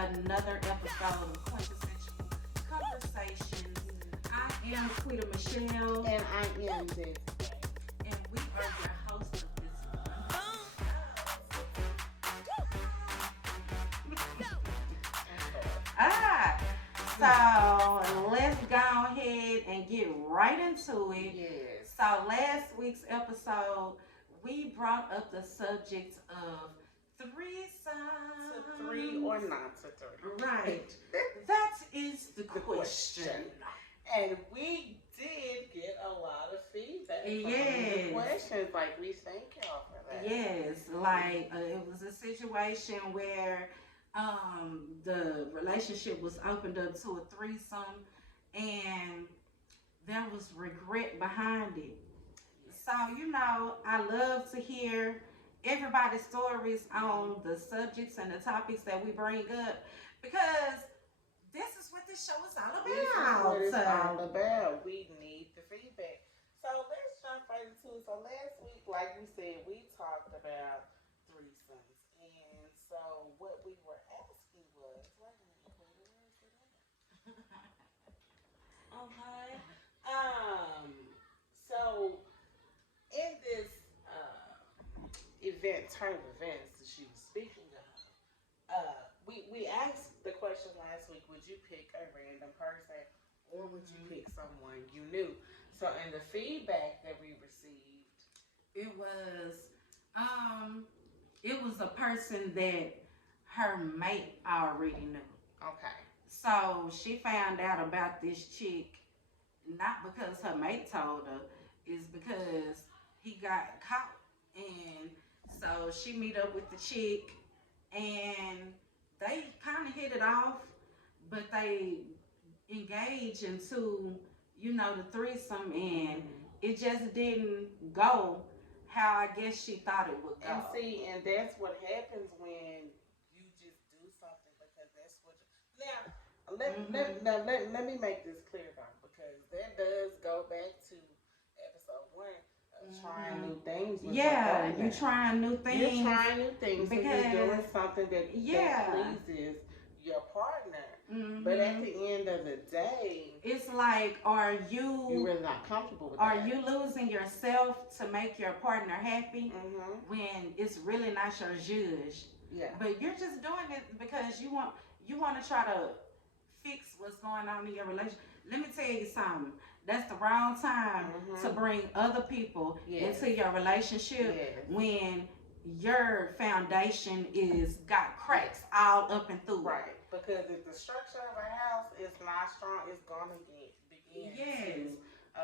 another episode of Quintessential Conversations. I am Quita Michelle, And I am this. and we are your hosts of this Ah, so let's go ahead and get right into it. Yes. So last week's episode, we brought up the subject of threesomes. To three or not to three. Right. That is the question. And we did get a lot of feedback from Yes. the questions. Like, we thank y'all for that. Yes, like it was a situation where the relationship was opened up to a threesome and there was regret behind it. So, I love to hear everybody's stories on the subjects and the topics that we bring up because this is what this show is all about. This is what it's all about. We need the feedback. So let's jump right into it. So last week, like we said, we talked about threesomes. And so what we were asking was, wait a minute, where is it at? Okay. So in this turn of events that she was speaking of, we asked the question last week, would you pick a random person or would you pick someone you knew? So in the feedback that we received, it was a person that her mate already knew. okay. So she found out about this chick not because her mate told her, is because he got caught. And so she meet up with the chick and they kind of hit it off, but they engage into, the threesome, and it just didn't go how I guess she thought it would go. And see, and that's what happens when you just do something because that's what. Let me make this clear though, because that does go back to episode 1 of trying new things. With you're trying new things. You're trying new things because you're doing something that pleases your partner. But at the end of the day, it's like, you're really not comfortable with are that. you losing yourself to make your partner happy when it's really not your judge? Yeah. But you're just doing it because you want to try to fix what's going on in your relationship. Let me tell you something. That's the wrong time to bring other people into your relationship when your foundation got cracks all up and through. Right. Because if the structure of a house is not strong, it's gonna begin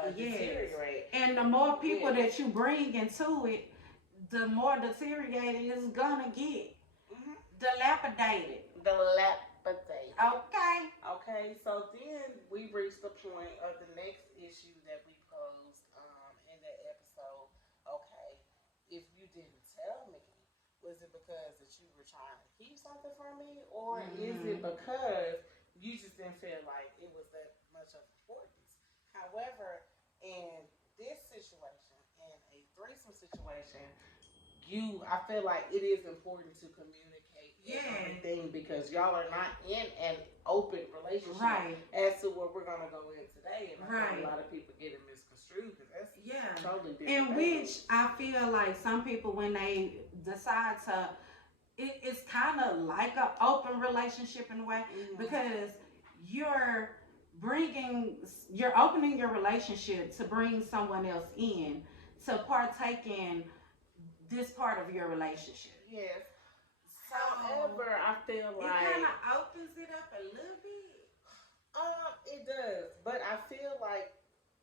to deteriorate. And the more people that you bring into it, the more deteriorated it's gonna get. Dilapidated. Okay, so then we reached the point of the next issue that we posed in that episode. Okay, if you didn't tell me, was it because that you were trying to keep something from me, or is it because you just didn't feel like it was that much of importance? However, in this situation, in a threesome situation, I feel like it is important to communicate everything because y'all are not in an open relationship as to what we're gonna go in today, and I think a lot of people get it misconstrued because that's totally different. In which I feel like some people, when they decide to, it's kind of like an open relationship in a way because you're opening your relationship to bring someone else in to partake in this part of your relationship. Yes. However, I feel like it kind of opens it up a little bit. It does, but I feel like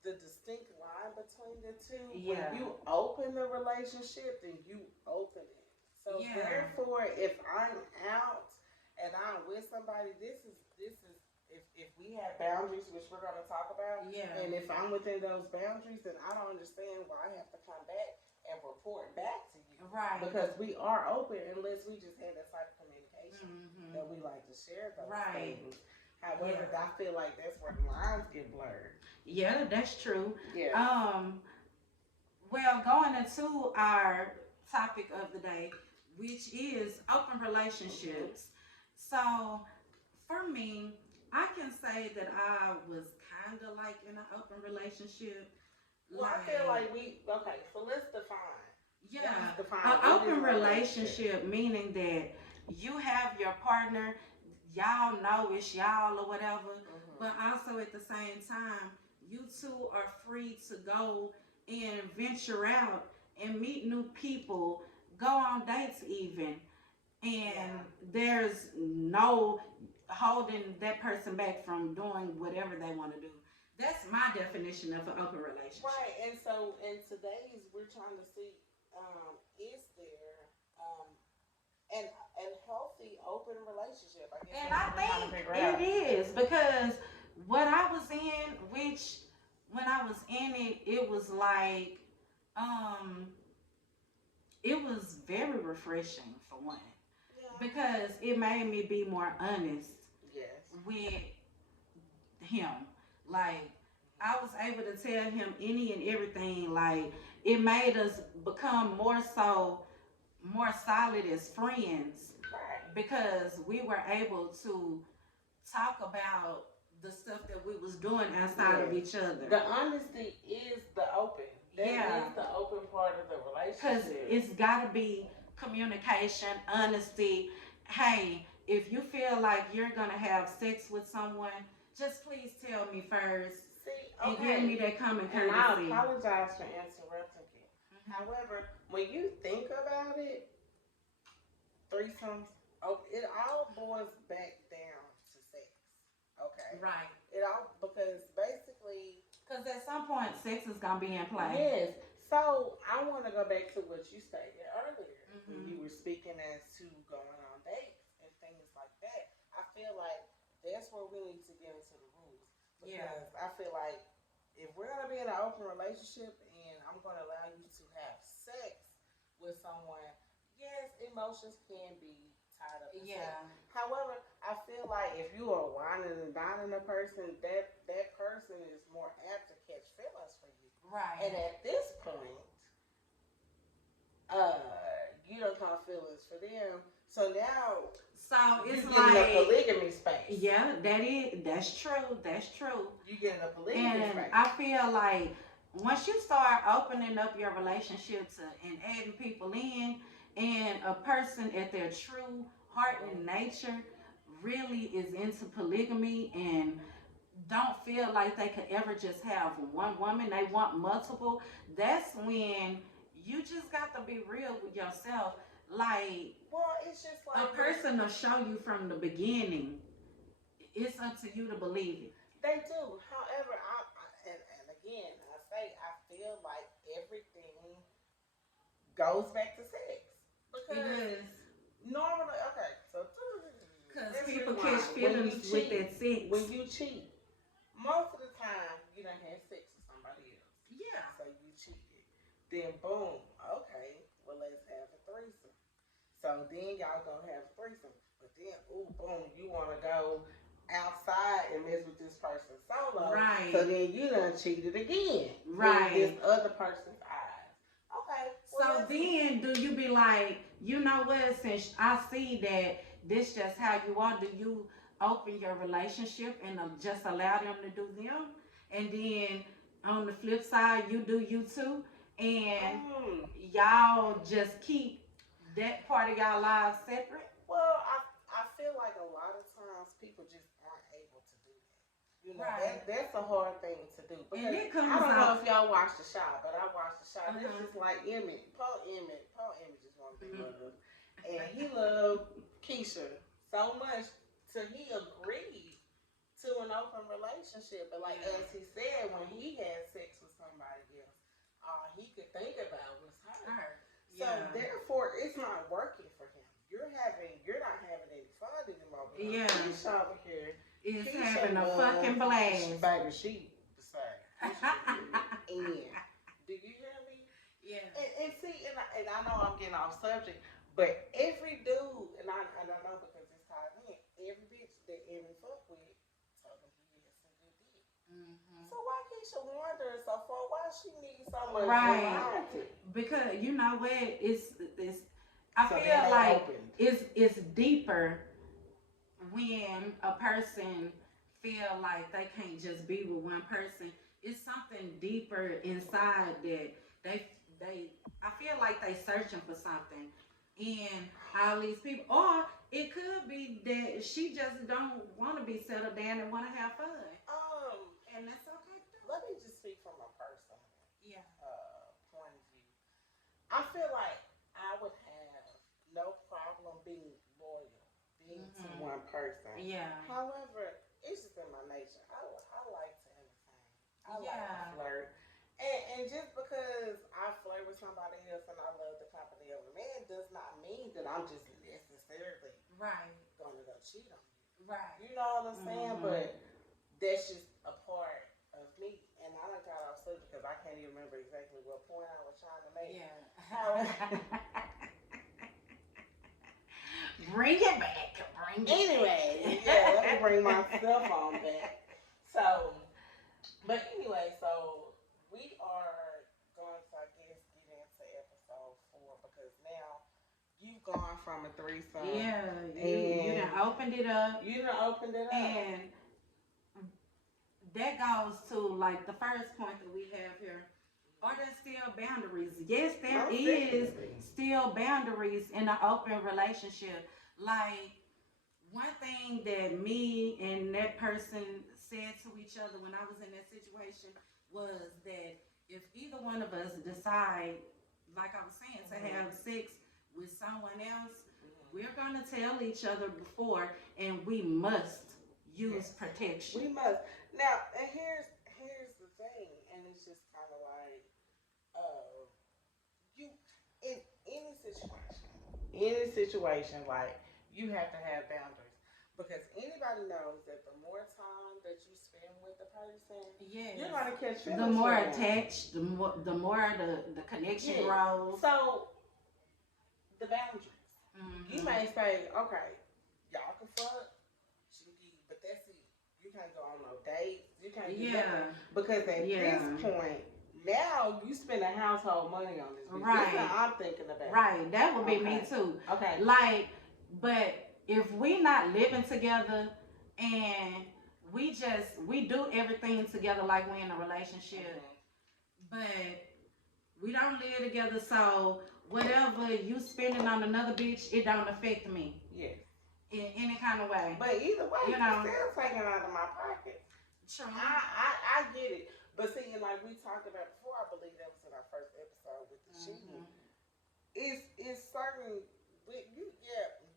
the distinct line between the two, when you open the relationship, then you open it. So therefore, if I'm out and I'm with somebody, this is if we have boundaries, which we're going to talk about, and if I'm within those boundaries, then I don't understand why I have to come back and report back to you. Right. Because we are open unless we just had that type of communication that we like to share those things. However, I feel like that's where the lines get blurred. Yeah, that's true. Yeah. Well, going into our topic of the day, which is open relationships. So For me, I can say that I was kind of like in an open relationship. Well, I feel Like, like okay, so let's define. yeah, Let's define an what is open a relationship. relationship meaning that you have your partner, y'all know it's y'all or whatever, Hmm. but also at the same time, you two are free to go and venture out and meet new people, go on dates even, and Yeah. there's no holding that person back from doing whatever they want to do. That's my definition of an open relationship. Right, and so in today's, we're trying to see, is there an healthy open relationship? I guess And that's I what we're trying to think figure it out. is because what I was in, which when I was in it, it was like, um, it was very refreshing for one Yeah. because it made me be more honest Yes. with him. Like I was able to tell him any and everything. Like it made us become more solid as friends Right. because we were able to talk about the stuff that we was doing outside of Yes. each other. The honesty is the open. That Yeah, is the open part of the because relationship. it's got to be communication, honesty. Hey, if you feel like you're gonna have sex with someone, just please tell me first See, and give me okay, that common and I courtesy. apologize for interrupting you. Mhm. However, when you think about it, threesomes, oh, it all boils back down to sex. Okay, Right. it all because basically, Because at some point, sex is gonna be in play. yes. So I want to go back to what you stated earlier when Hmm. you were speaking as to going on dates and things like that. I feel like that's where we need to get into the rules Yeah. because I feel like if we're gonna be in an open relationship and I'm gonna allow you to have sex with someone, yes, emotions can be tied up in sex. Yeah. However, I feel like if you are whining and dining a person, that person is more apt to catch feelings for you. Right. And at this point, uh, you don't have feelings for them. So now So you it's get in a like, polygamy space. yeah, that's true. That's true. You get in a polygamy And space. I feel like once you start opening up your relationship to and adding people in, and a person at their true heart and nature really is into polygamy and don't feel like they could ever just have one woman, they want multiple, that's when you just got to be real with yourself. Like Well, it's just a like person will show you from the beginning. It's up to you to believe it. they do. However, and again, I say I feel like everything goes back to sex because Because normally, okay, so let's people rewind. catch feelings with that sex. When you cheat, most of the time you done had sex with somebody else. Yeah. So you cheated. Then boom, okay, well let's have a threesome. So then y'all gonna have a threesome. But then, ooh, boom, you wanna go outside and mess with this person solo. Right. So then you done cheated again. Right. In this other person's eyes. Okay. Well, So then, do you be like, you know what? Since I see that this just how you are, do you open your relationship and just allow them to do them, and then on the flip side, you do you too, and y'all just keep that part of y'all lives separate? well, I feel like a lot of times people just aren't able to do that. You know, Right. that's a hard thing to do. And Because it comes I don't know out. if y'all watch the show, but I watched the show. This Uh-huh. is like Emmett. Paul Emmett. Paul Emmett just wanted to be Mhm. loved. And he loved Keisha so much till he agreed to an open relationship. But like Yeah. as he said, when he had sex with somebody else, all he could think about was her. Her. So Yeah. therefore, it's not working for him. You're not having any fun anymore. Yeah. Keisha over here, Is Keisha having a loves- fucking blast. baby, she beside. And do you hear me? Yeah. And see, and I know I'm getting off subject, but every dude, and I know because it's tied in, every bitch that Emmett fuck with told him he had some good dick. Mhm. So why Keisha wandering so far? Why she need so much Right. variety? Because you know what, it's I So then feel they like opened. it's deeper when a person feel like they can't just be with one person, it's something deeper inside that they I feel like they searching for something in all these people. Or it could be that she just don't want to be settled down and want to have fun. And that's okay too. Let me just speak from a personal Yeah. point of view. I feel like I would have no problem being loyal, being to Mhm. one person. Yeah. However, it's just in my nature. I like to entertain. I like to Yeah. flirt. And just because I flirt with somebody else and I love the company of a man does not mean that I'm just necessarily Right. gonna go cheat on you. Right. You know what I'm saying? Mhm. But that's just a part of me. And I done got off subject because I can't even remember exactly what point I was trying to make. Yeah. Bring it back. Bring it Anyway, yeah, let me bring myself on back. So, but anyway, so we are going to, I guess, get into episode 4 because now you've gone from a threesome Yeah, you and done opened it up, you done opened it up. and that goes to like the first point that we have here. Are there still boundaries? Yes, there Most is definitely. still boundaries in an open relationship. Like one thing that me and that person said to each other when I was in that situation was that if either one of us decide, like I was saying, to Mhm. have sex with someone else, Mhm. we're gonna tell each other before, and we must use Yes, we protection. must. Now, and here's the thing, and it's just kind of like, uh, you in any situation, like you have to have boundaries because anybody knows that the more time that you spend with the person, you're Yes. gonna catch The feelings more for them. attached, the more the connection Yes. grows. So the boundaries. You Hmm. may say, okay, y'all can fuck, she can get, but that's it. You can't go on no dates. You can't do nothing Yeah. because at this Yeah. point, now you spending household money on this bitch. This is Right. what I'm thinking about. Right. That would be me Okay. too. Okay. Like, but if we not living together and we do everything together like we in a relationship, but we don't live together, so whatever you spending on another bitch, it don't affect me Yes. in any kind of way. But either way, You you know. still taking out of my pocket. True. I get it. But see, like we talked about before, I believe that was in our first episode with the cheating. Hmm. It's certain. You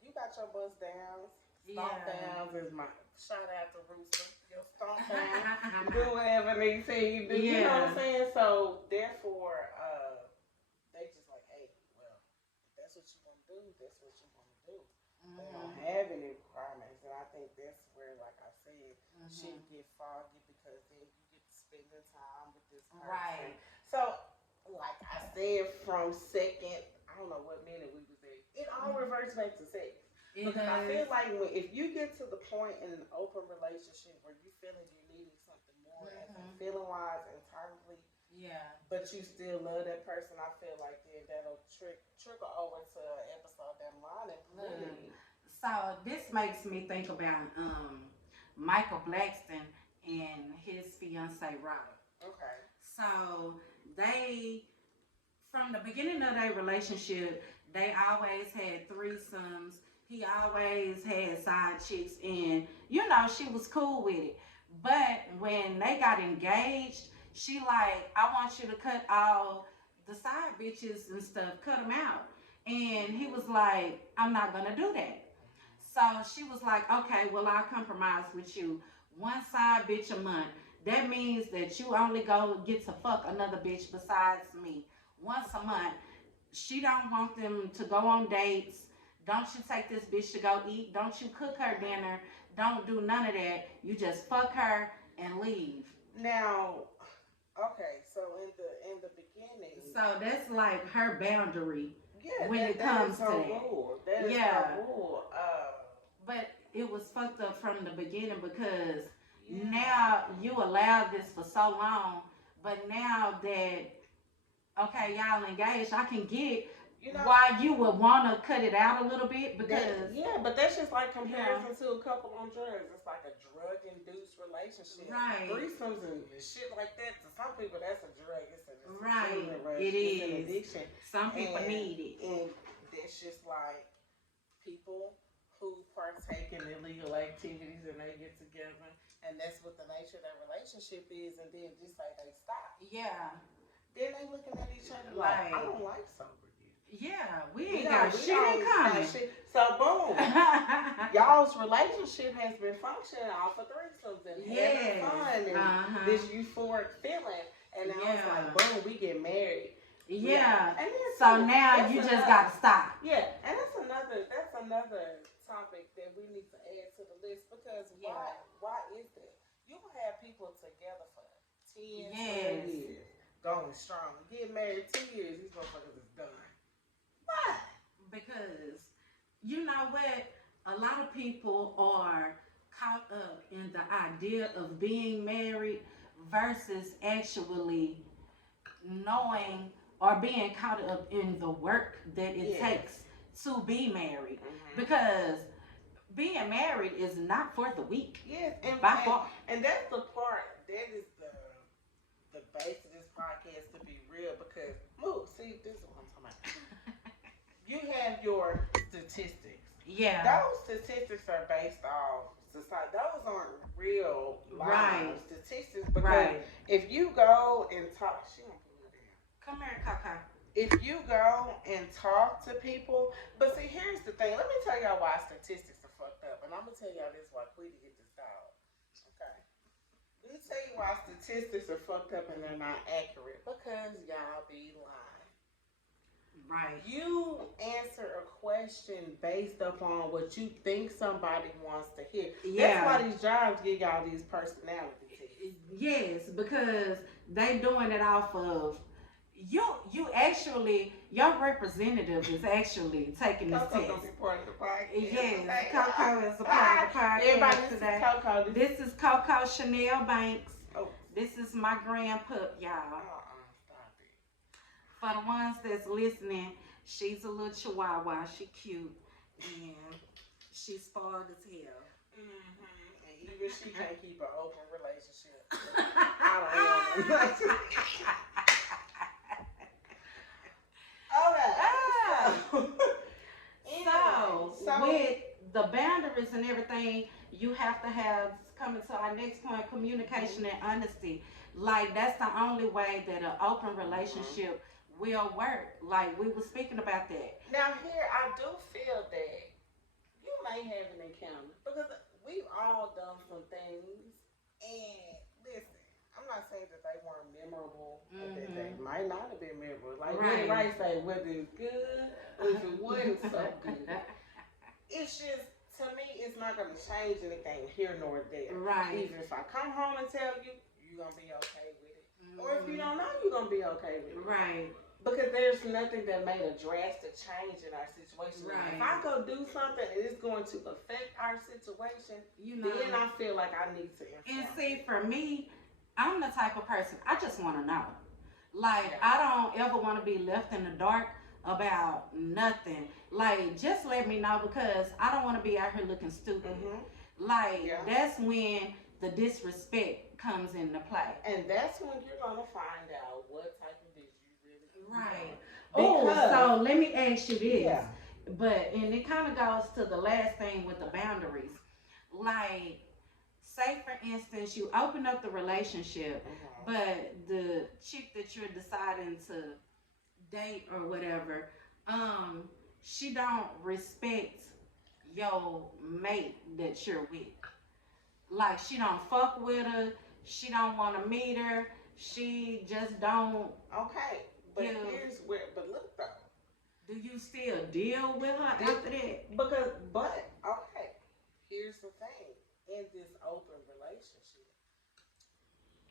you got your bust downs. Stomp Yeah. downs is my shout out to Rooster. Your stomp down. Do whatever they say you do. You know what I'm Yeah. saying? So therefore, they just like, hey, well, if that's what you want to do, that's what you want to do. They don't Hmm. have any requirements, and I think that's where, like I said, shit Hmm. get foggy because then you get to spending time with this person. Right. So, like I said, from second, I don't know what minute we was at, it all reverts back to sex. It Because I feel does. like if you get to the point in an open relationship where you feeling you're needing something more, as in Hmm. feeling wise, internally, Yeah. but you still love that person, I feel like then that'll trickle over to an episode down the line and Look. polygamy. So this makes me think about Michael Blackston and his fiance Rhoda. Okay. So they, from the beginning of their relationship, they always had threesomes. He always had side chicks, and she was cool with it. But when they got engaged, she like, I want you to cut all the side bitches and stuff, cut them out. And he was like, I'm not gonna do that. So she was like, okay, well, I'll compromise with you. One side bitch a month. That means that you only go get to fuck another bitch besides me once a month. She don't want them to go on dates. Don't you take this bitch to go eat. Don't you cook her dinner. Don't do none of that. You just fuck her and leave. Now, okay, so in the beginning, So that's like her boundary yeah, when it that is comes to her that. rule. That is her Yeah. rule. But it was fucked up from the beginning because Yeah. now you allowed this for so long, but now that okay, y'all engaged, I can get You know, why you would want to cut it out a little bit because yeah, but that's just like yeah, comparison to a couple on drugs. It's like a drug-induced relationship. right, Threesomes and shit like that. To some people, that's a drug. It's a right, adrenaline rush. it It's an is. addiction, Some people and need it. that's just like people who partake in illegal activities and they get together, and that's what the nature of that relationship is. And then just say they stop, Yeah, then they looking at each other like, I like don't like sober you. yeah, we We ain't don't, got we shit in don't got common. shit. So boom, y'all's relationship has been functioning off of threesomes and having Yes. fun and Uh-huh. this euphoric feeling. And now it's like, Yeah. boom, we get married. Yeah. And then So too, now that's you just another, gotta stop. yeah, and that's another topic that we need to add to the list because Yeah. why is that? You will have people together for 10, 12 Yes. years, going strong. Get married 2 years, these motherfuckers is done. Why? Because you know what? A lot of people are caught up in the idea of being married versus actually knowing or being caught up in the work that it Yes. takes to be married. Mm-hmm. Because being married is not for the weak. Yes, By far. and that's the part that is the base of this podcast to be real because move, see this is what I'm talking about. You have your statistics. Yeah. Those statistics are based off society. Those aren't real live statistics because Right. if you go and talk, she don't pull it down. Come here, Kaka. If you go and talk to people, but see, here's the thing. Let me tell y'all why statistics are fucked up, and I'm gonna tell y'all this while Quita get this dog. Okay. Let me tell you why statistics are fucked up and they're not accurate because y'all be lying. Right. You answer a question based upon what you think somebody wants to hear. Yeah. That's why these jobs give y'all these personality tests. Yes, because they doing it off of you actually your representative is actually taking this Coco test. gonna be part of the podcast. Yes, Coco is a part of the podcast Everybody, this today. is Coco. This is Coco Chanel Banks. Oh. This is my grand pup, y'all. Stop it. For the ones that's listening, she's a little chihuahua. She cute and she's spoiled as hell. Mm-hmm. And even she can't keep an open relationship. I don't know. So, with the boundaries and everything, you have to have, coming to our next point, communication and honesty. Like, that's the only way that an open relationship will work. Like, we were speaking about that. Now, here, I do feel that you may have an encounter because we've all done some things. And listen, I'm not saying that they weren't memorable, or that they might not have been memorable. Like, Right. Right say, whether it's good or if it wasn't so good. It's just, to me, it's not going to change anything here nor there. Right. Either if I come home and tell you, you're going to be okay with it. Or if you don't know, you're going to be okay with it. Right. Because there's nothing that made a drastic change in our situation. Right. If I go do something and it's going to affect our situation, You know. then I feel like I need to inform. And see, for me, I'm the type of person, I just want to know. Like, I don't ever want to be left in the dark about nothing. Like, just let me know because I don't want to be out here looking stupid. Like, that's when the disrespect comes into play. And that's when you're going to find out what type of bitch you really Right. Because, so let me ask you this. Yeah. But, and it kind of goes to the last thing with the boundaries. Like, say for instance, you open up the relationship, but the chick that you're deciding to date or whatever, she don't respect your mate that you're with. Like, she don't fuck with her, she don't want to meet her, she just don't. Okay, but Yeah. here's where, but look though. Do you still deal with her after that? Because, but, okay, here's the thing. In this open relationship,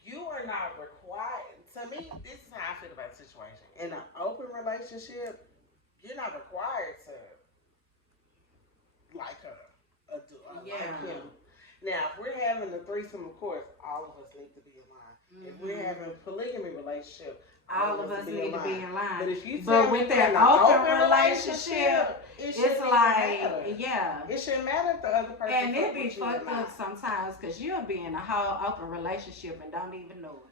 you are not required, to me, this is how I feel about the situation. In an open relationship, you're not required to like her or like him. Now, if we're having a threesome, of course, all of us need to be in line. If we're having a polygamy relationship, all of us need to be in line. But if you But tell me with you're that in an open relationship, it it's shouldn't even like, matter. yeah. It shouldn't matter if the other person And it fuck be with you or fucked not. up sometimes because you'll be in a whole open relationship and don't even know it.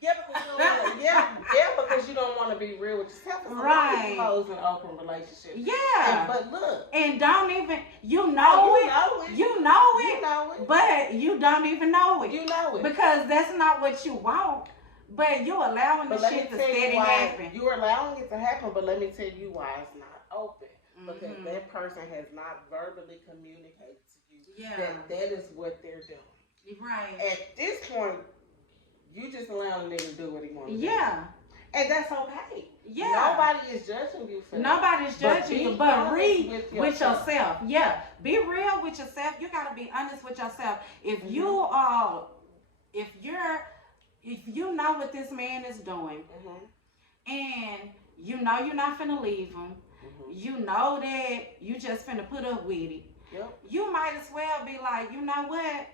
Yeah, because you don't want to. Because you don't want to be real with yourself. Right. Close an open relationship. Yeah. But look. And don't even you know it. You know it. But you don't even know it. You know it. Because that's not what you want. But you allowing the shit to steady happen. You're allowing it to happen, but let me tell you why it's not open. Because that person has not verbally communicated to you that is what they're doing. Right. At this point, you just allow the nigga to do what he wants to do. Yeah. And that's okay. Yeah. Nobody is judging you for that. Nobody's judging you, but read with yourself. Yeah. Be real with yourself. You gotta be honest with yourself. If you are, if you know what this man is doing, and you know you're not finna leave him, you know that you just finna put up with it. Yep. You might as well be like, you know what?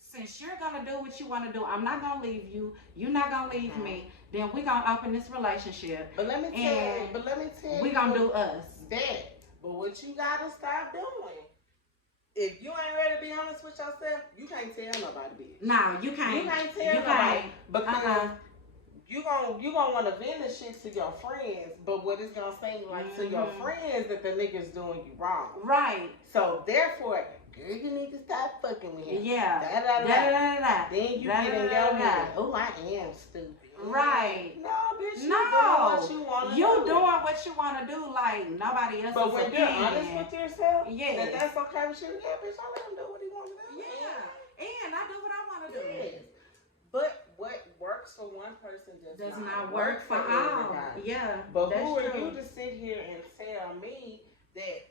Since you're gonna do what you want to do, I'm not gonna leave you. You're not gonna leave me. Then we're gonna open this relationship. But let me tell you, we're gonna do us. That. But what you gotta stop doing, if you ain't ready to be honest with yourself, you can't tell nobody, bitch. No, you can't. You can't tell nobody because you gonna want to vent this shit to your friends, but what it's gonna seem like to your friends that the nigga's doing you wrong. Right. So therefore, girl, you need to stop fucking with him. Yeah. Then you get in your head. Oh, I am stupid. Right. No, bitch. You doing what you want to do. You doing what you want to do, like nobody else. But when you're honest with yourself, that's okay with you. Yeah, bitch, I let him do what he want to do. Yeah. And I do what I want to do. Yes. But what works for one person does not work for all. everybody. Yeah. But who are you to sit here and tell me that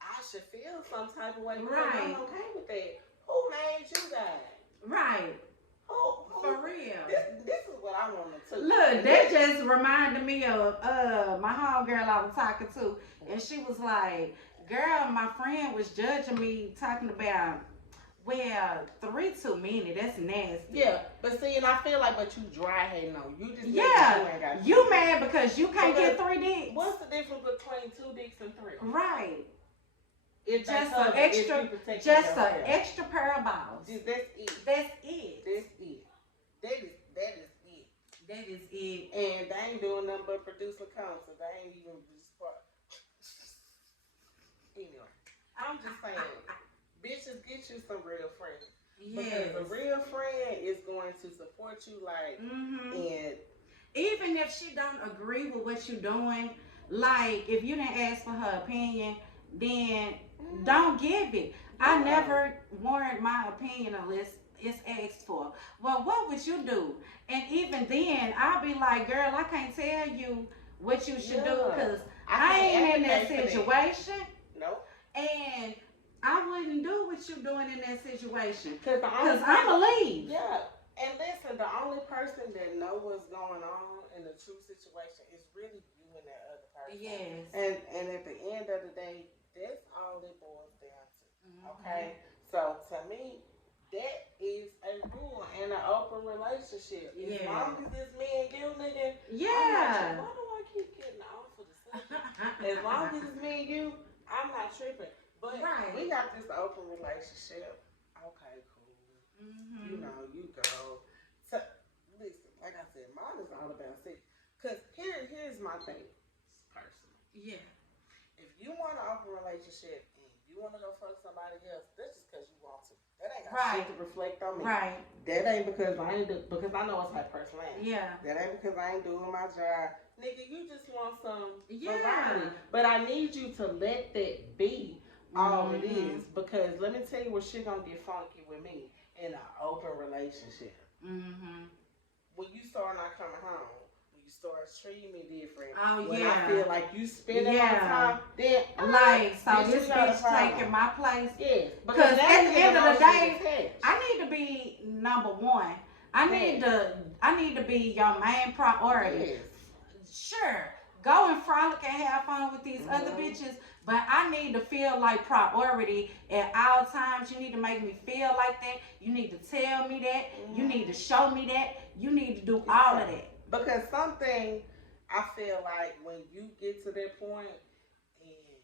I should feel some type of way? Right. I'm okay with that. Who made you that? Right. Who, for real. This is what I want to Look, that just reminded me of my homegirl I was talking to, and she was like, "Girl, my friend was judging me talking about." Well, 3 too many. That's nasty. Yeah, but see, and I feel like, but you dry hating on you just you mad because you can't get 3 dicks. What's the difference between 2 dicks and 3? Right. It's just an extra pair of balls. That's it. That's it. That's it. That is it. That is it. And they ain't doing nothing but producing content. They ain't even part. Anyway, I'm just saying. Bitches, get you some real friends. Yes. Because a real friend is going to support you, like, and even if she don't agree with what you're doing, like, if you didn't ask for her opinion, then don't give it. I never warrant my opinion unless it's asked for. Well, what would you do? And even then, I'll be like, girl, I can't tell you what you should do because I ain't in that situation. Nope. And I wouldn't do what you're doing in that situation. Because I'm a lead. Yeah. And listen, the only person that know what's going on in the true situation is really you and that other person. Yes. And at the end of the day, that's all it boils down to. Okay? So to me, that is a rule in an open relationship. As long as it's me and you, nigga. Yeah. Why do I keep getting off of the subject? As long as it's me and you, I'm not tripping. But we got this open relationship. Okay, cool. You know, you go. So, listen, like I said, mine is all about sex. Because here's my thing, personally. Yeah. If you want an open relationship and you want to go fuck somebody else, that's just because you want to. That ain't got shit to reflect on me. Right. That ain't because because I know it's my personality. Yeah. That ain't because I ain't doing my job. Nigga, you just want some variety. But I need you to let that be all it is, because let me tell you what shit gonna get funky with me in an open relationship. When you start not coming home, when you start treating me different, when I feel like you spending my time, then so this bitch taking my place. Yes, because at the end of the day, I need to be number one. I need to be your main priority. Yes. Sure, go and frolic and have fun with these other bitches. But I need to feel like priority at all times. You need to make me feel like that. You need to tell me that. You need to show me that. You need to do all of that. Because something I feel like when you get to that point and you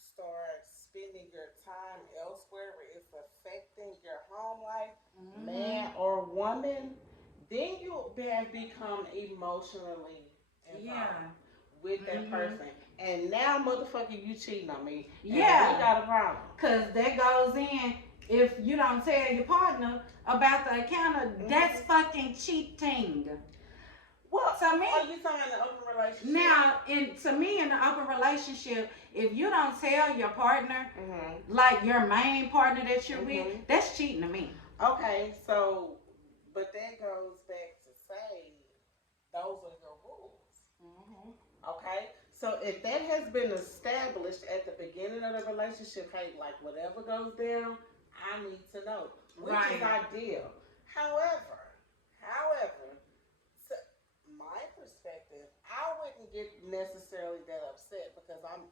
start spending your time elsewhere where it's affecting your home life, man Mhm. or woman, then you have become emotionally involved Yeah. with that Mhm. person. And now, motherfucker, you cheating on me, and we Yeah. got a problem. Cause that goes in if you don't tell your partner about the encounter, that's Hmm. fucking cheating. Well, To are me, you talking about an open relationship? now in an open relationship, if you don't tell your partner, Hmm. like your main partner that you're with, Hmm. that's cheating to me. Okay, so, but that goes back to say those are your rules. Mhm. Okay? So if that has been established at the beginning of the relationship, hey, like whatever goes down, I need to know, which is Right. ideal. However, so my perspective, I wouldn't get necessarily that upset because I'm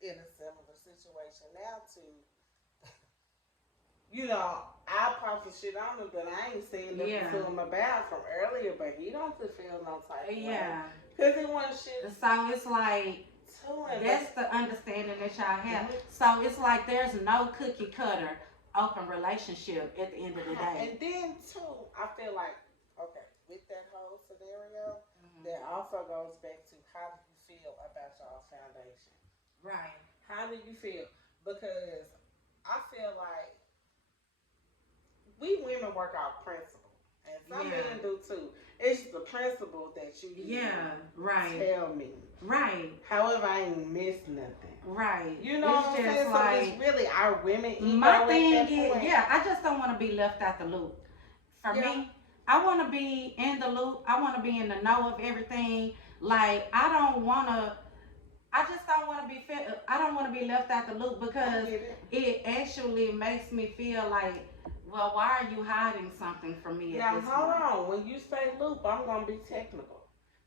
in a similar situation now to, I pop some shit on him that I ain't saying nothing Yeah. to him about from earlier, but he don't feel no type of way. Yeah. Because he wants shit So it's like to him. that's the understanding that y'all have. Mhm. So it's like there's no cookie cutter open relationship at the end of the day. And then too, I feel like okay, with that whole scenario, that Mhm. also goes back to how do you feel about y'all's foundation? Right. How do you feel? Because I feel like we women work off principle, and some Yeah. men do too. It's the principle that you Yeah. Right. tell me. Right. However, I ain't missed nothing. Right. You know It's what I'm just saying? So like it's really our women ego my at thing that is, point. yeah, I just don't want to be left out the loop. For Yeah. me, I want to be in the loop. I want to be in the know of everything. Like I don't want to. I just don't want to be. I don't want to be left out the loop I because get it. it actually makes me feel like, well, why are you hiding something from me at Now this hold point? on. When you say loop, I'm gonna be technical.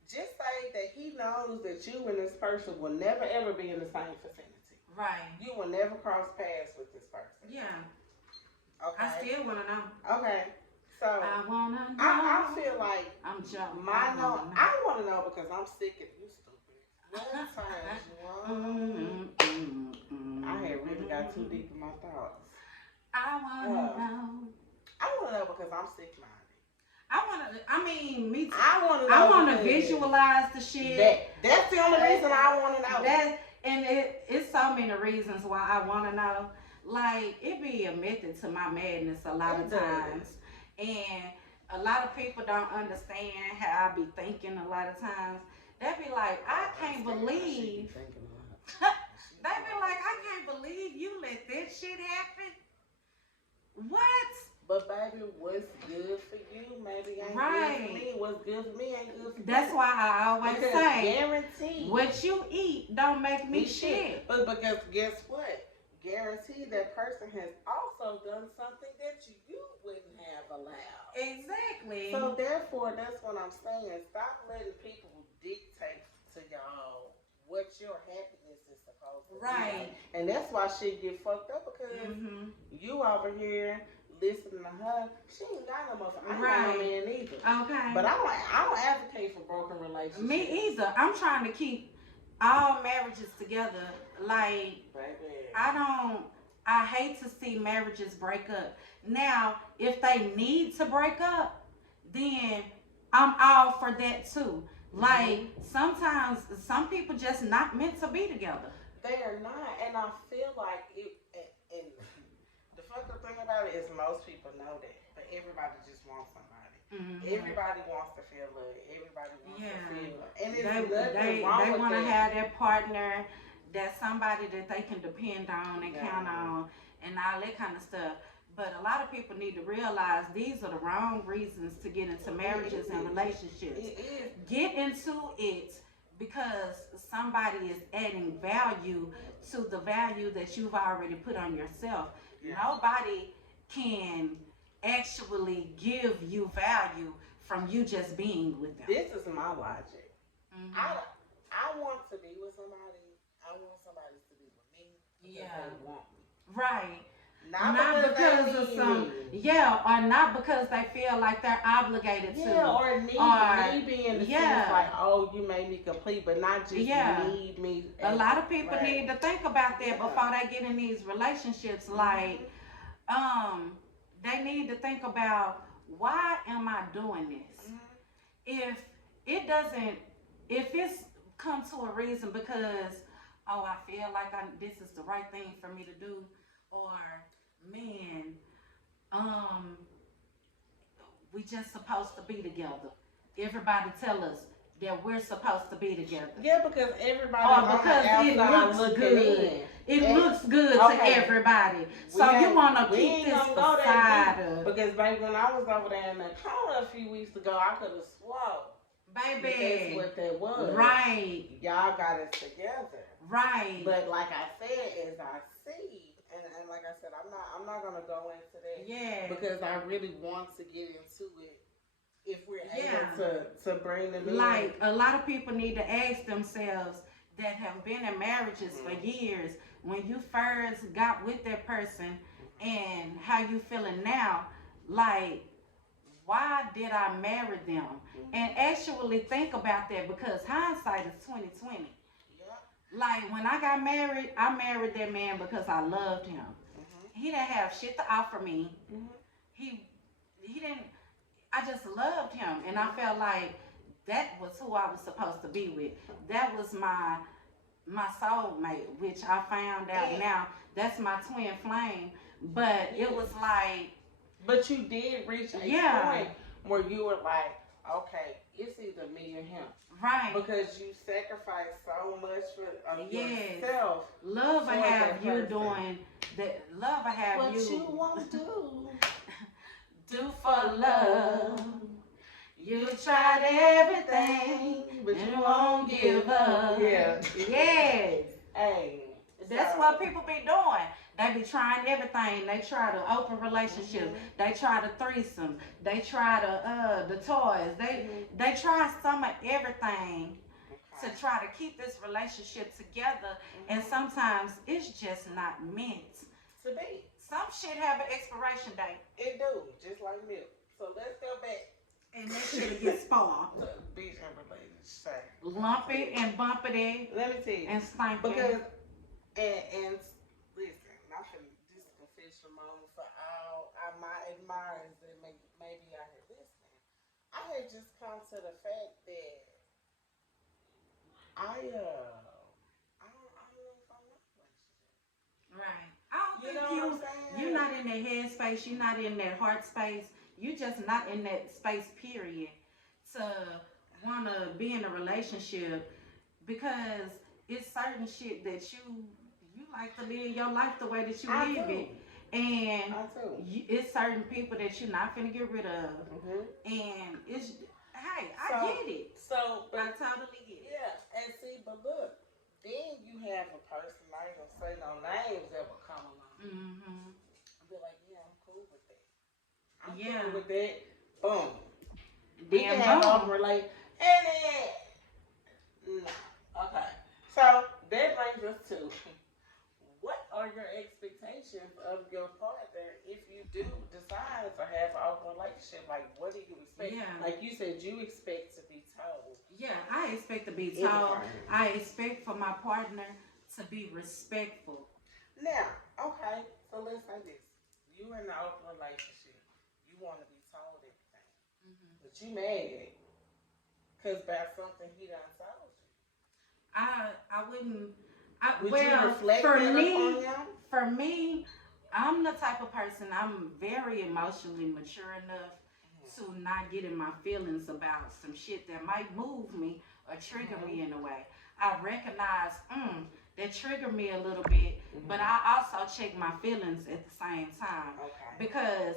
Just say that he knows that you and this person will never ever be in the same vicinity. Right. You will never cross paths with this person. Yeah. I Okay. still want to know. Okay. So I wanna I know. feel like I'm joking. my I no, wanna know. I want to know because I'm sick of you, stupid. What turns you on? I had really got too deep in my thoughts. I wanna Uh, know. I want to know because I'm sick minded. I wanna. I mean, me too. I want to I know wanna because visualize the shit. that's the only reason I want to know. That and it's so many reasons why I wanna know. Like it be a method to my madness a lot It of does. times, and a lot of people don't understand how I be thinking a lot of times. They be like, I can't believe. Thinking a lot. They be like, I can't believe you let that shit happen. What? But baby, what's good for you maybe ain't good for Right. me. What's good for me ain't good for That's you. why I always Because say, guaranteed what you eat don't make me we shit. shit. But because guess what? Guaranteed that person has also done something that you wouldn't have allowed. Exactly. So therefore, that's what I'm saying. Stop letting people dictate to y'all what your happiness is supposed to be like. Right. And that's why shit get fucked up because Mhm. you over here listening to her. She ain't got no motherfucker. I ain't got no Right. man either. Okay. But I don't advocate for broken relationships. Me either. I'm trying to keep all marriages together. Like Baby. I hate to see marriages break up. Now, if they need to break up, then I'm all for that too. Like sometimes some people just not meant to be together. They are not, and I feel like it. And the fucked up thing about it is most people know that, but everybody just wants somebody. Everybody wants to feel love. Everybody wants to Yeah. feel, and there's They nothing wrong with want to that. have that partner, that somebody that they can depend on and count No. on, and all that kind of stuff. But a lot of people need to realize these are the wrong reasons to get into marriages and relationships. It is. Get into it because somebody is adding value to the value that you've already put on yourself. Yeah. Nobody can actually give you value from you just being with them. This is my logic. Mhm. I want to be with somebody. I want somebody to be with me because Yeah. they want me. Right. not because of some, yeah, or not because they feel like they're obligated to. Yeah, or need me in the sense like, oh, you made me complete, but not just need me. A lot of people need to think about that before they get in these relationships. Like, they need to think about, why am I doing this? If it doesn't, if it's come to a reason because, oh, I feel like this is the right thing for me to do, or man, we just supposed to be together. Everybody tell us that we're supposed to be together. Yeah, because everybody on the outside looking in. It looks good to everybody. So you want to keep this facade. Because, baby, when I was over there in the corner a few weeks ago, I could have swore. Baby. That's what that was. Right. Y'all got us together. Right. But like I said, as I see, and like I said, I'm not gonna go into that. Yeah. Because I really want to get into it. If we're able to bring them in. Like, a lot of people need to ask themselves that have been in marriages for years, when you first got with that person and how you feeling now, like, why did I marry them? And actually think about that, because hindsight is 2020. Like, when I got married, I married that man because I loved him. He didn't have shit to offer me. He didn't. I just loved him, and I felt like that was who I was supposed to be with. That was my soulmate, which I found out now. That's my twin flame. But it was like. But you did reach a point where you were like, okay, it's either me or him. Right. Because you sacrificed so much for yourself. Love I have you doing that. Love I have what you. What you want to do for love. You tried everything, but you won't give up. Yeah. Yes. Hey. That's what people be doing. They be trying everything. They try to open relationships. They try to threesome. They try to the toys. They try some of everything to try to keep this relationship together. And sometimes it's just not meant to be. Some shit have an expiration date. It do, just like milk. So let's go back. And that shit get spoiled. Bitch, everybody say. Lumpy and bumpity. Let me tell you. And stinky. Because, and listen, I'm finna, this is a confession moment for all my admirers that maybe out here listening. I had just come to the fact that I don't know if I'm not relationship. Right. I don't think you're not in that head space, you're not in that heart space, you just not in that space, period, to want to be in a relationship, because it's certain shit that you like to live your life the way that you live it. And it's certain people that you're not finna get rid of. And it's, hey, I get it. But I totally get it. Yeah, and see, but look, then you have a person, I ain't gonna say no names, that will come along. I'll be like, yeah, I'm cool with that. I'm cool with that. Boom. We can have open relate. And then, okay. So that brings us to, what are your expectations of your partner if you do decide to have an open relationship? Like, what do you expect? Like you said, you expect to be told. Yeah, I expect to be told. I expect for my partner to be respectful. Now, okay, so let's say this. You in an open relationship. You want to be told everything. But you mad because about something he done told you. I wouldn't. Would you reflect for me, I'm the type of person, I'm very emotionally mature enough to not get in my feelings about some shit that might move me or trigger me in a way. I recognize that triggered me a little bit, but I also check my feelings at the same time. Because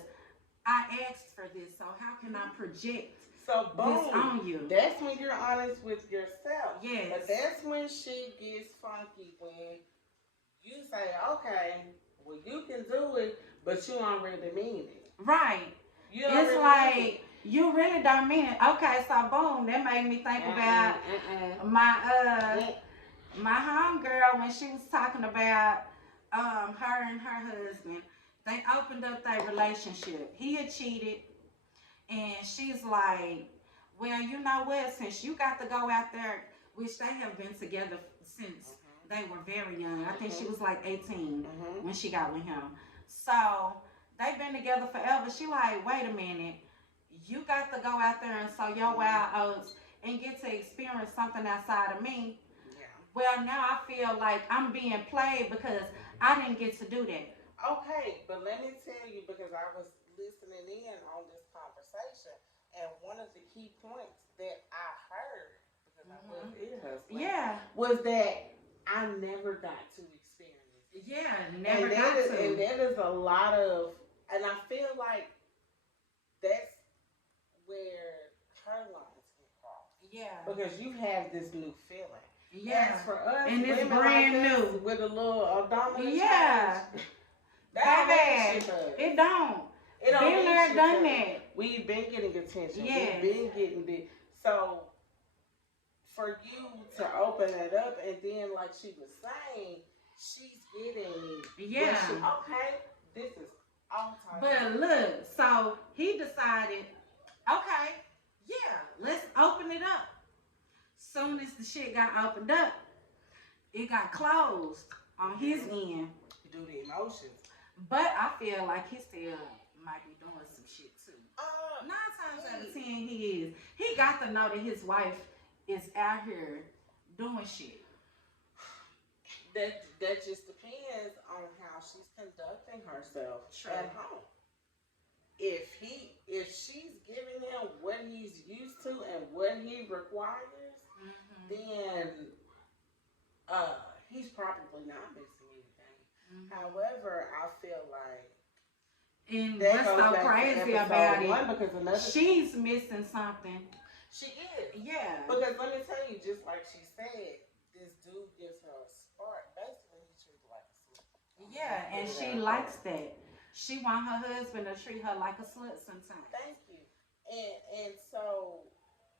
I asked for this, so how can I project this on you? That's when you're honest with yourself. Yes. But that's when shit gets funky, when you say, okay, well, you can do it, but you don't really mean it. Right. It's like, you really don't mean it. Okay, so boom, that made me think about my homegirl when she was talking about her and her husband. They opened up their relationship. He had cheated, and she's like, well, you know what? Since you got to go out there, which they have been together since they were very young. I think she was like 18 when she got with him. So they've been together forever. She like, wait a minute. You got to go out there and sow your wild oats and get to experience something outside of me. Yeah. Well, now I feel like I'm being played because I didn't get to do that. Okay, but let me tell you, because I was listening in on this conversation, and one of the key points that I heard, because I was ear hustling, Yeah. was that I never got to experience it. Yeah, never And got that is, to. and that is a lot of, and I feel like that's where her lines get crossed. Yeah. Because you have this new feeling. Yeah. As for us, And it's women brand like us new. with a little abdominal Yeah. change, that Baby, shit us. it don't. It don't Been mean there, shit done to us. that. We've been getting attention. Yes. We've been getting this. So for you to open it up, and then like she was saying, she's getting Yeah. okay, this is all time. But look, so he decided, okay, yeah, let's open it up. Soon as the shit got opened up, it got closed on his end. do the emotions. But I feel like he still might be doing some shit too. 9 times out of 10 he is. He got to know that his wife is out here doing shit. That just depends on how she's conducting herself at home. If she's giving him what he's used to and what he requires, then he's probably not missing anything. However, I feel like and that what's so crazy about it, because she's missing something. she is. Yeah. Because let me tell you, just like she said, this dude gives her a spark. Basically, he treats her like a slut. Yeah, and she likes that. She want her husband to treat her like a slut sometimes. Thank you. And so,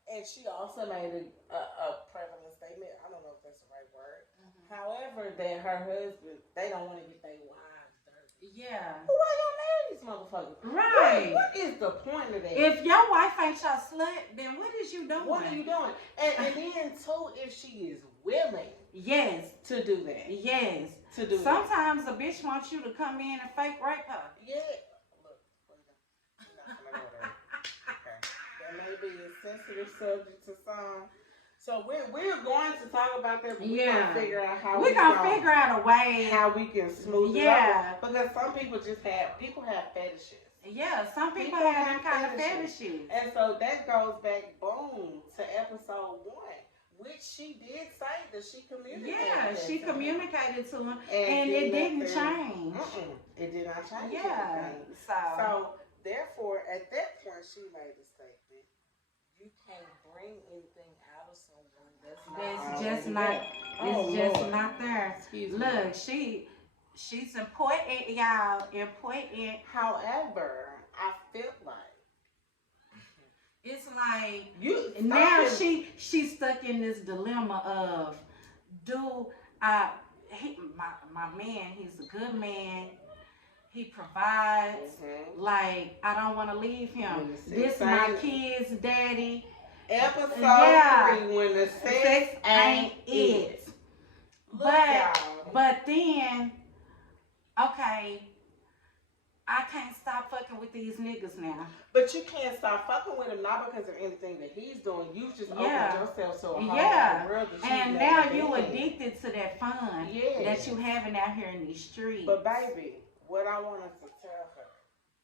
and she also made a prevalent statement. I don't know if that's the right word. However, that her husband, they don't want to get their wives dirty. Yeah. Well, why y'all marry these motherfuckers? Right. What is the point of that? If your wife ain't your slut, then what is you doing? What are you doing? And then too, if she is willing Yes. to do that. Yes. To do Sometimes a bitch wants you to come in and fake rape her. Yeah. Look, we're not gonna go there. Okay. That may be a sensitive subject to some. So we're going to talk about that, but we're gonna figure out how we're gonna figure out a way how we can smooth it over. Because some people have fetishes. Yeah, some people People have them have kind of fetishes. And so that goes back, boom, to episode 1, which she did say that she communicated. Yeah, she communicated to him, and it didn't change. It did not change. Yeah. Anything. So therefore, at that point, she made a statement. You can't bring anything out of someone that's just not. It's just not there. Excuse me. Look, she's important, y'all. Important. However, I feel like it's like now she's stuck in this dilemma of my man, he's a good man. He provides. Like, I don't want to leave him. This my kid's daddy. Episode 3, when the sex ain't it. But then, okay, I can't stop fucking with these niggas now. But you can't stop fucking with him, not because of anything that he's doing. You've just opened yourself to a whole other world that and now you addicted to that fun that you having out here in these streets. But baby, what I want us to tell her,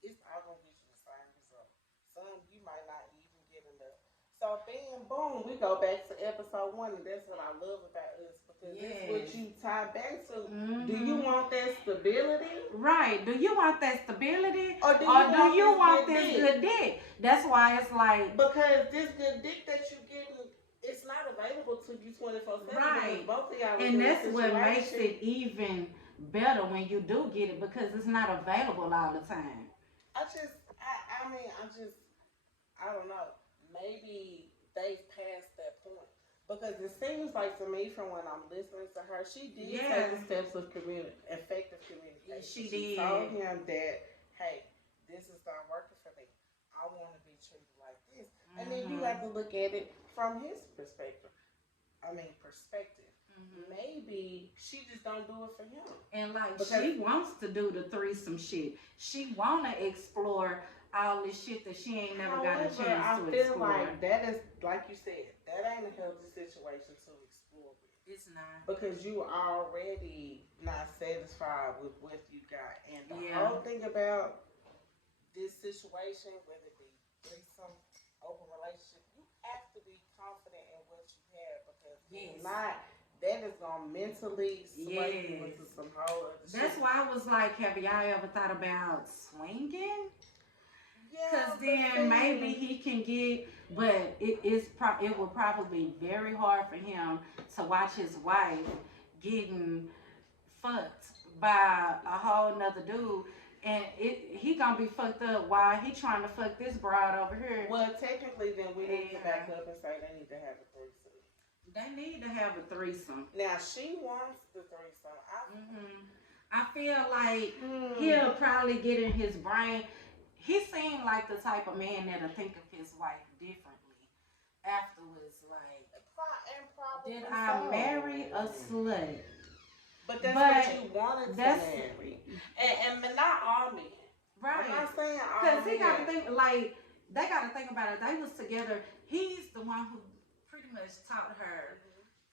it's all gonna get you the same result. Some you might not even get enough. So bam, boom, we go back to episode 1, and that's what I love about us, because that's what you tie back to. Do you want that stability? Right. Do you want that stability? Or do you want this good dick? That's why it's like, because this good dick that you getting, it's not available to you 24/7. Right. Both of y'all, and that's what makes it even better when you do get it, because it's not available all the time. I don't know. Maybe they've passed that point. Because it seems like to me, from when I'm listening to her, she did Yeah. take the steps of effective communication. She She did. told him that, hey, this is not working for me. I want to be treated like this. And then you have to look at it from his perspective. Perspective. Maybe she just don't do it for him. And like Because- she wants to do the threesome shit. She wanna explore all this shit that she ain't never got a However, chance I to feel explore. like that is, like you said, that ain't a healthy situation to explore with. It's not. Because you already not satisfied with what you got. And the Yeah. whole thing about this situation, whether it be threesome, open relationship, you have to be confident in what you have, because Yes. if not, that is gonna mentally sway you Yes. into some whole other That's shit. why I was like, have y'all ever thought about swinging? Yeah, Because but then see, maybe he can get, but it will probably be very hard for him to watch his wife getting fucked by a whole nother dude, and he gonna be fucked up while he trying to fuck this broad over here. Well, technically, then we need to Yeah. back up and say they need to have a threesome. They need to have a threesome. Now she wants the threesome. I feel like Hmm. he'll probably get in his brain. He seemed like the type of man that'll think of his wife differently afterwards. Like, And probably did I so. marry a slut? But that's But what you wanted to that's- marry. And not all men. I'm Right. not saying all Because he got to men. think, like, they got to think about it. They was together. He's the one who pretty much taught her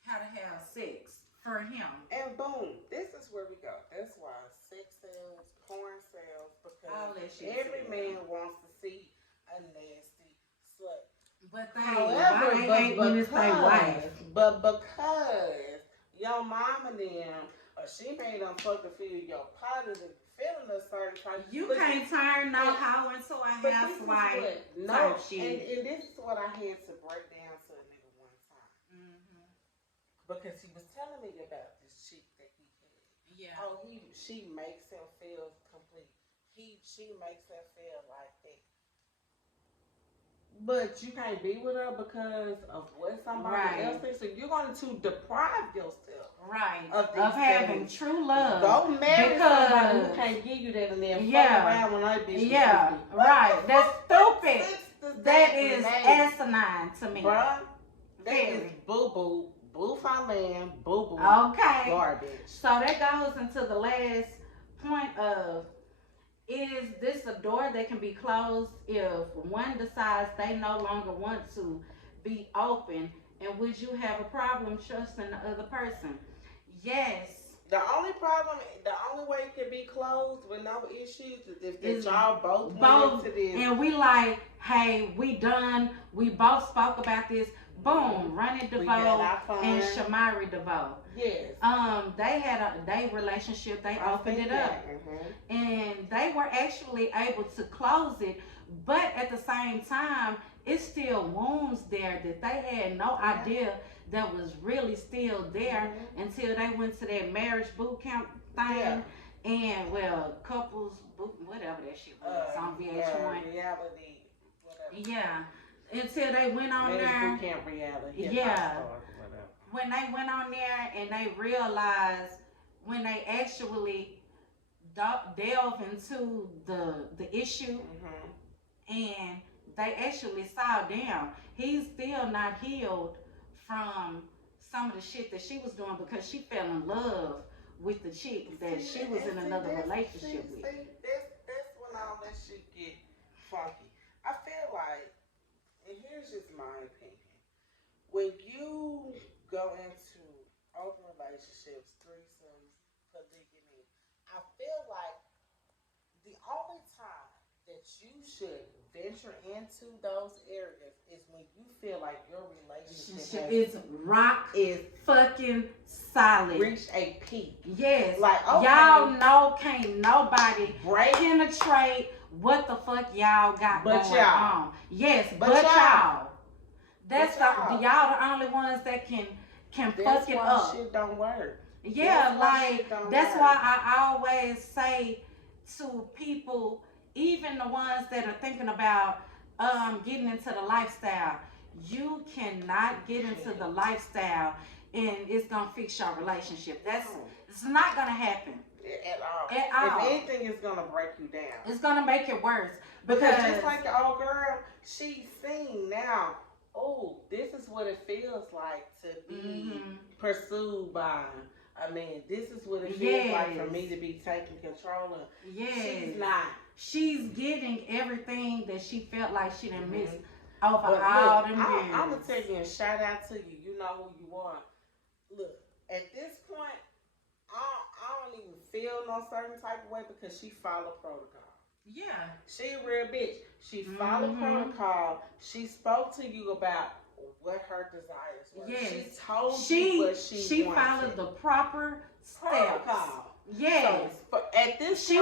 how to have sex for him. And boom, this is where we go. That's why sex sells, porn sells, All that because shit every sells. man wants to see a nasty slut. But they, However, why they hate when it's their wife? But because your mama them, or she made them fucking feel your partner to feeling a certain type. You But can't turn no hoe into a But this is housewife what, no, type shit. and this is what I had to break down to a nigga one time, because he was telling me about this chick that he had. Yeah. Oh, she makes him feel complete. She makes him feel like that. But you can't be with her because of what somebody Right. else thinks. So you're going to deprive yourself Right. of these Of having things. true love. Don't marry somebody who Because- can't give you that and then Yeah. fuck around when I bitch. Yeah, right. That's stupid. That That is asinine to me. Bruh, that Very. is boo-boo, boo-fa-land, boo-boo, Okay. garbage. So that goes into the last point of, is this a door that can be closed if one decides they no longer want to be open? And would you have a problem trusting the other person? Yes. The only way it can be closed with no issues is if Is y'all both went both, into this. and we like, hey, we done. We both spoke about this. Boom, Ronnie We had DeVoe our fun. and Shamari DeVoe. Yes. They had a relationship. They opened it up, and they were actually able to close it. But at the same time, it's still wounds there that they had no idea that was really still there until they went to that marriage boot camp thing. Yeah. And well, couples boot, whatever that shit was on VH1. Reality, whatever. Yeah, until they went on Marriage there. boot camp reality. Yeah. Hip-hop stars, whatever. When they went on there and they realized, when they actually delve into the issue, and they actually saw, damn, he's still not healed from some of the shit that she was doing, because she fell in love with the chick that she was in another relationship with. That's when all that shit get funky. I feel like, and here's just my opinion, when you go into open relationships, threesomes, polygamy, I feel like the only time that you should venture into those areas is when you feel like your relationship It's rock is fucking solid. reached a peak. Yes. Like, okay, Y'all know can't nobody break. penetrate what the fuck y'all got But going y'all. on. Yes, But but y'all. y'all. That's But y'all the only ones that can That's fuck it why up. shit don't work. Yeah, That's why like shit don't that's work. why I always say to people, even the ones that are thinking about getting into the lifestyle, You cannot get into the lifestyle and it's gonna fix your relationship. It's not gonna happen at all. at all. If anything, it's gonna break you down. It's gonna make it worse Because just like the old girl, she's seen now. Oh, this is what it feels like to be pursued by. I mean, this is what it feels like for me to be taking control of. She's not. She's getting everything that she felt like she didn't miss over all them years. I'm gonna tell you and shout out to you. You know who you are. Look, at this point, I don't even feel no certain type of way because she followed protocol. Yeah. She a real bitch. She followed protocol. She spoke to you about what her desires were. Yes. She told you what she wanted. Followed the proper steps. Protocol. Yes. So, at this she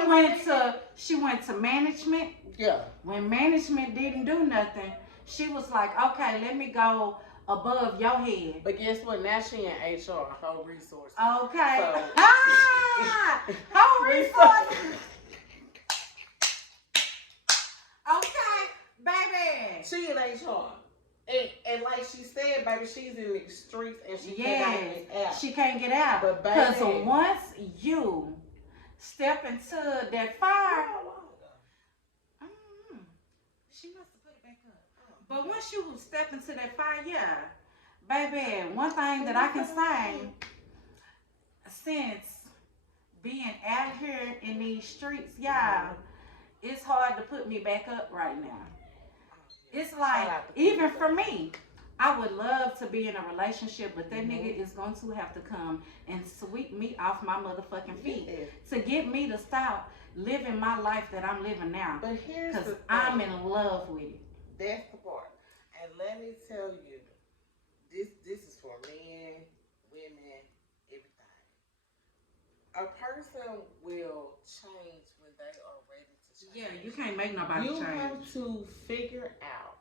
went to management. Yeah. When management didn't do nothing, she was like, okay, let me go above your head. But guess what? Now she in HR, whole resources. Okay. So, whole resources. Okay, baby. She in HR. And like she said, baby, she's in the streets and she can't get out. She can't get out. But because once you step into that fire, she must have put it back up. But once you step into that fire, yeah, baby, one thing that I can say, since being out here in these streets, y'all, it's hard to put me back up right now. It's like, even for me, I would love to be in a relationship, but that nigga is going to have to come and sweep me off my motherfucking feet to get me to stop living my life that I'm living now. But here's the thing. I'm in love with it. That's the part. And let me tell you, this is for men, women, everything. A person will change when they are ready to change. Yeah, you can't make nobody change. You have to figure out,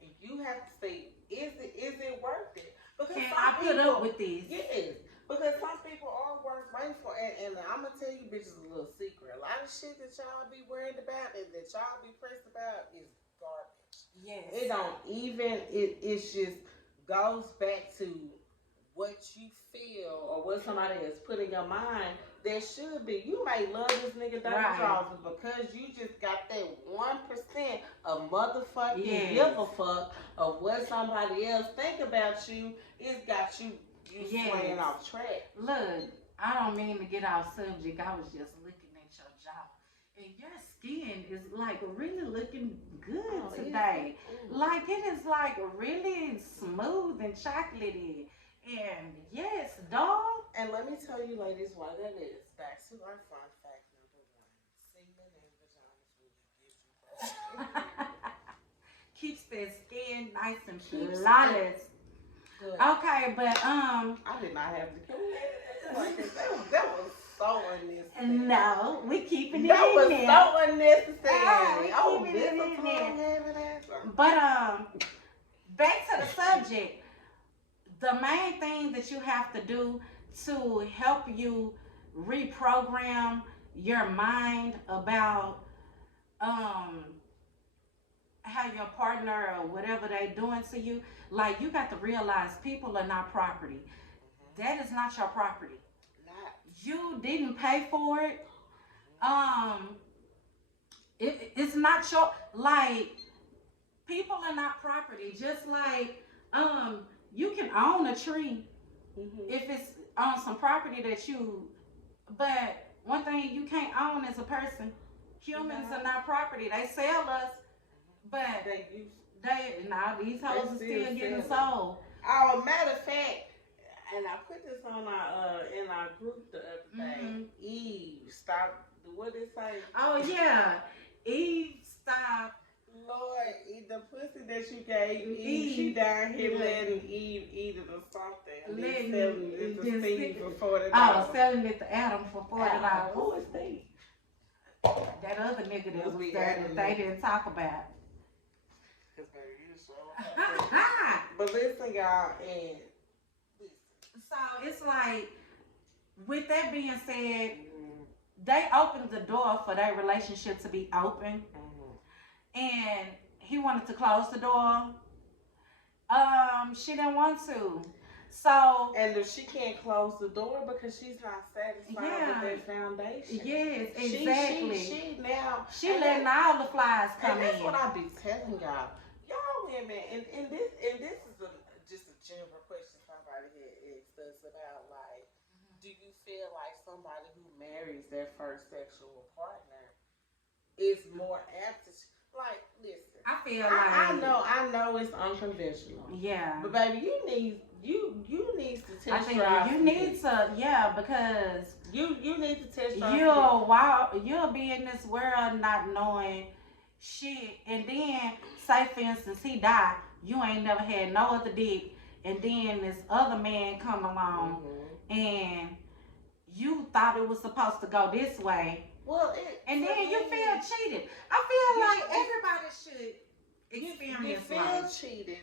and you have to say, is it worth it? Because can I put up with this? Yes, because some people are worth waiting for. And I'm gonna tell you bitches a little secret. A lot of shit that y'all be worried about and that y'all be pressed about is garbage. Yes. It don't even. It's just goes back to what you feel or what somebody has put in your mind. There should be. You may love this nigga Dr. Charles, but because you just got that 1% of motherfucking give a fuck of what somebody else think about you, it's got you swaying off track. Look, I don't mean to get off subject. I was just looking at your jaw. And your skin is like really looking good today. Like it is like really smooth and chocolatey. And yes, dog. And let me tell you, ladies, why that is. Back to our fun fact number 1. Semen and vagina fluid gives you keeps their skin nice and flawless. Good. Okay, but I did not have to come like that was so unnecessary. No, we keeping it that in was there. So unnecessary. We keeping it in there. But back to the subject. The main thing that you have to do to help you reprogram your mind about how your partner or whatever they doing to you, like you got to realize people are not property. That is not your property. You didn't pay for it. It's not your, like, people are not property. Just like you can own a tree if it's on some property that you, but one thing you can't own is a person. Humans are not property. They sell us, but these hoes are still getting sold. Oh, matter of fact, and I put this on in our group the other day. Eve, stop. What did it say? Oh yeah, Eve, stop. Lord, the pussy that you gave Eve, she down here letting Eve eat it or something. Then selling it to Steve for $40. Oh, selling it to Adam for $40. Who is Steve? That other nigga that was there that they didn't talk about. But listen, y'all, and so it's like, with that being said, they opened the door for their relationship to be open. And he wanted to close the door. She didn't want to. So And if she can't close the door because she's not satisfied yeah, with that foundation. yes, She exactly. she now She and letting all the flies come and that's in. what I be telling y'all. Y'all women, and this is just a general question somebody had asked us about, like, do you feel like somebody who marries their first sexual partner is more apt to, like, listen, I feel I like know it's unconventional, yeah. but baby, you need to I test think drive you some need dick. to, yeah, because You need to test drive some dick. you'll be in this world not knowing shit, and then say for instance he died, you ain't never had no other dick, and then this other man come along, and you thought it was supposed to go this way, Well, and then you feel cheated. I feel like everybody should you experience feel life. cheated,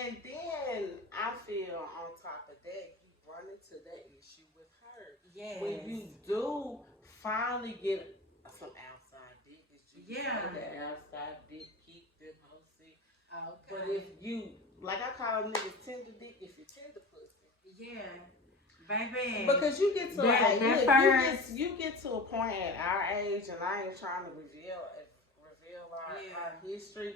and then I feel on top of that you run into that issue with her. Yes. When you do finally get some outside dick, it's just the outside dick keep them whole sick. Okay. But if you, like I call niggas tender dick, if you tender pussy. Yeah. Baby. Because you get to you get to a point at our age, and I ain't trying to reveal our history,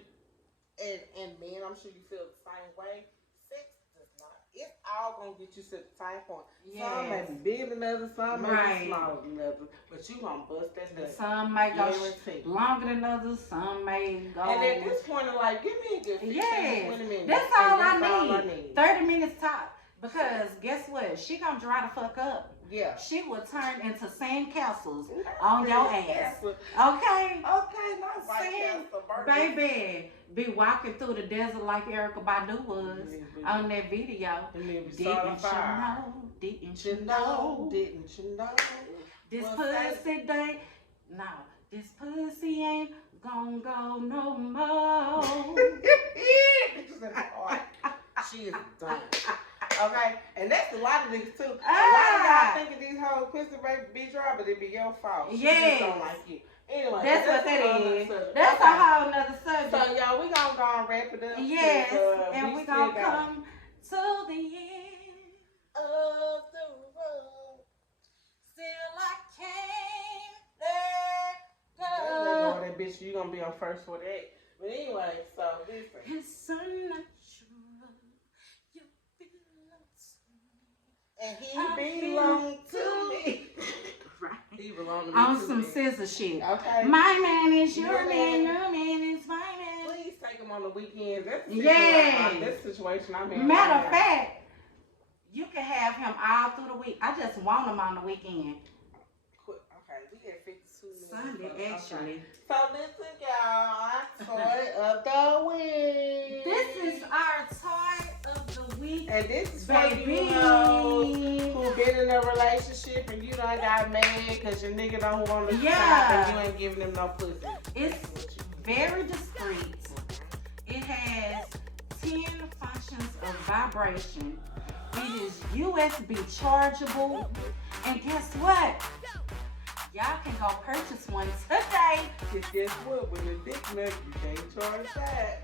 and men, I'm sure you feel the same way. Sex does not. It's all gonna get you to the same point. Yes. Some may be bigger than others, some may be smaller than others, but you gonna bust that nut. Some may go longer than others. Some may go. And at this point, I'm like, give me a good 15 to 20 minutes. That's all I need. 30 minutes top. Because guess what? She gonna dry the fuck up. Yeah. She will turn into sand castles on your ass. Okay, Okay? not White Castle, baby, be walking through the desert like Erykah Badu was on that video. Didn't you know? Didn't you know? Didn't you know? This pussy day. No, this pussy ain't gonna go no more. She is done. Okay, and that's a lot of niggas too. A lot of y'all thinking these whole pussy be dry, but it be your fault. She just don't like you. Anyway, that's what that is. That's a whole nother subject. So y'all, we gonna go and wrap it up. Yes, and we gonna come to the end of the road. Still I can't let go. That bitch, you gonna be on first for that. But anyway, so listen. It's so natural. And he belonged to me. Right. He belonged to me. On some scissor shit. Okay. My man is your man, your man is my man. Please take him on the weekends. That's the situation I'm in. Matter of fact, you can have him all through the week. I just want him on the weekend. Okay, we had 52 minutes. Sunday, actually. Okay. So listen, y'all, our toy of the week. This is our toy of the week. And this is for you who been in a relationship and you done got mad because your nigga don't want to stop and you ain't giving him no pussy. It's very discreet. It has 10 functions of vibration. It is USB chargeable. And guess what? Y'all can go purchase one today. Because guess what? With a dick nut, you can't charge that.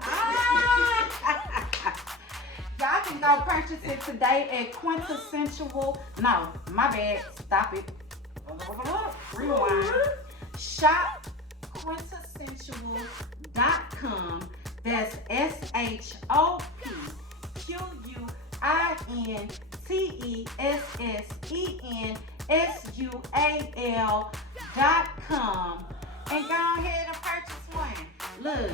Y'all can go purchase it today at Quintessential. No, my bad. Stop it. Rewind. Shop quintessential.com. That's ShopQuintessential.com. And go ahead and purchase one. Look,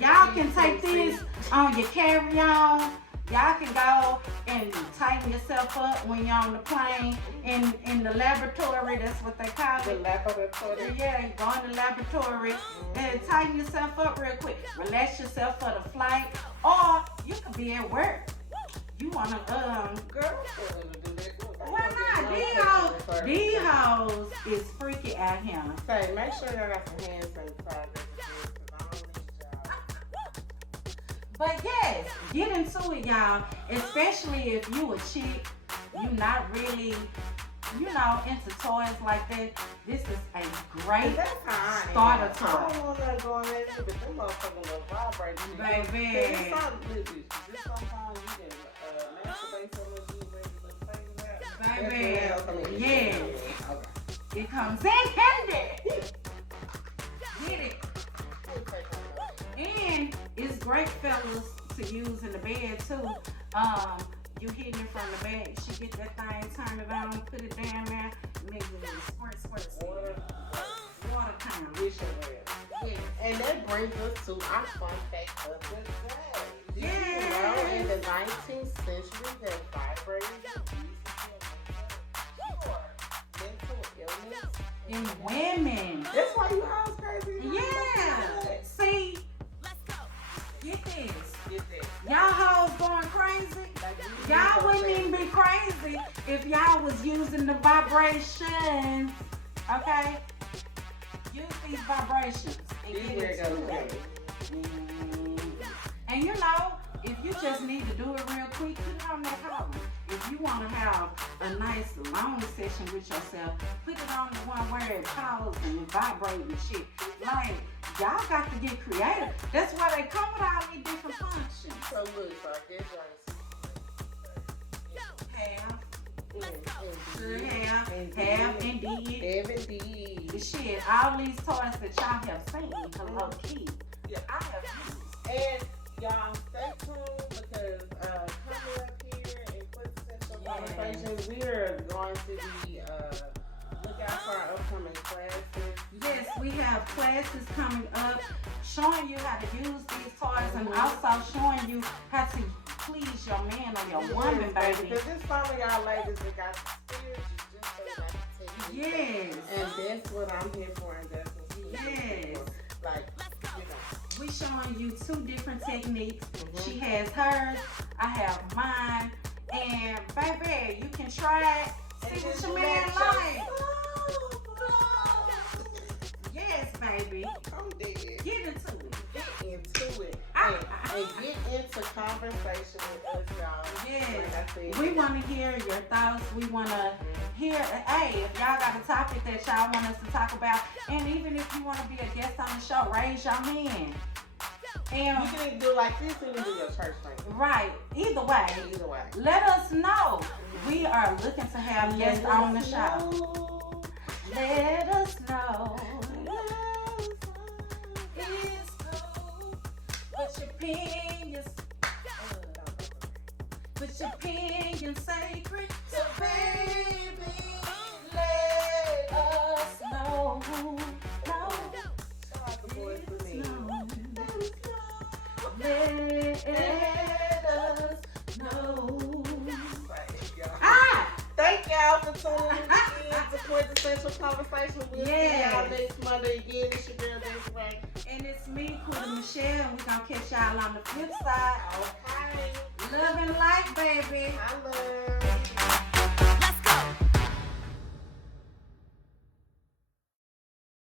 y'all can take this on your carry-on. Y'all can go and tighten yourself up when you're on the plane in the laboratory. That's what they call it. The laboratory. Yeah, you go in the laboratory and tighten yourself up real quick. Relax yourself for the flight, or you could be at work. You wanna girl, why not? These hoes is freaky out here. Say, make sure y'all got some hand sanitizer. But yes, get into it, y'all. Especially if you a chick, you not really into toys like that, this is a great That's how I starter am. I toy. don't want to go in that shit, but them motherfucking little vibrators. Baby. This sometimes you can masturbate so much you ready to take it out. Baby, yes. Okay. It comes in handy. Get it. And it's great, fellas, to use in the bed too. You hitting it from the back. She get that thing, turn it on, put it down there, make it squirt, water time. Yeah. And that brings us to our fun fact of the day. Did you Yeah. know in the 19th century that vibrators were used to cure mental illness In women. That's why you house crazy. Yeah. See, get this. Get that. Y'all hoes going crazy. Y'all wouldn't even be crazy if y'all was using the vibrations. Okay? Use these vibrations. And These get where it into goes. it. And you know, if you just need to do it real quick, put it on that collar. If you want to have a nice long session with yourself, put it on the one where it calls and it vibrates and shit. Like, y'all got to get creative. That's why they come with all these different functions. So look, so I guess y'all Have, indeed. indeed. Shit, all these toys that y'all have seen, hello key. Yeah. I have used. And y'all stay tuned because coming up here in Quintessential Conversations, we're going to be look out for our upcoming classes. Yes, we have classes coming up showing you how to use these toys and also showing you how to please your man or your woman, baby. Because there's some of y'all ladies that got spirits just so not to take it. Yes. And that's what I'm here for, and that's what she's here for. Like, you know. We showing you two different techniques. She has hers, I have mine, and baby, you can try it. See what your man like. Yes, baby. I'm dead. Get into it. Get into it. And get into conversation with us, y'all. Yes. Like I said. We want to hear your thoughts. We want to hear, hey, if y'all got a topic that y'all want us to talk about, and even if you want to be a guest on the show, raise your hand. And You can do like this, or you can do your church thing. right, either way, Either way. let us know. We are looking to have guests on the show. Let us know. It's cool. Put your opinions. Put your opinions sacred. So baby, let us know. No. Shout out the boys for me. Let us know. Thank y'all for tuning in to Quintessential Conversation. We'll see y'all next Monday again. It's your girl, Desiree. And it's me, Quita Michelle, and we're going to catch y'all on the flip side. Okay. Love and light, baby. I love.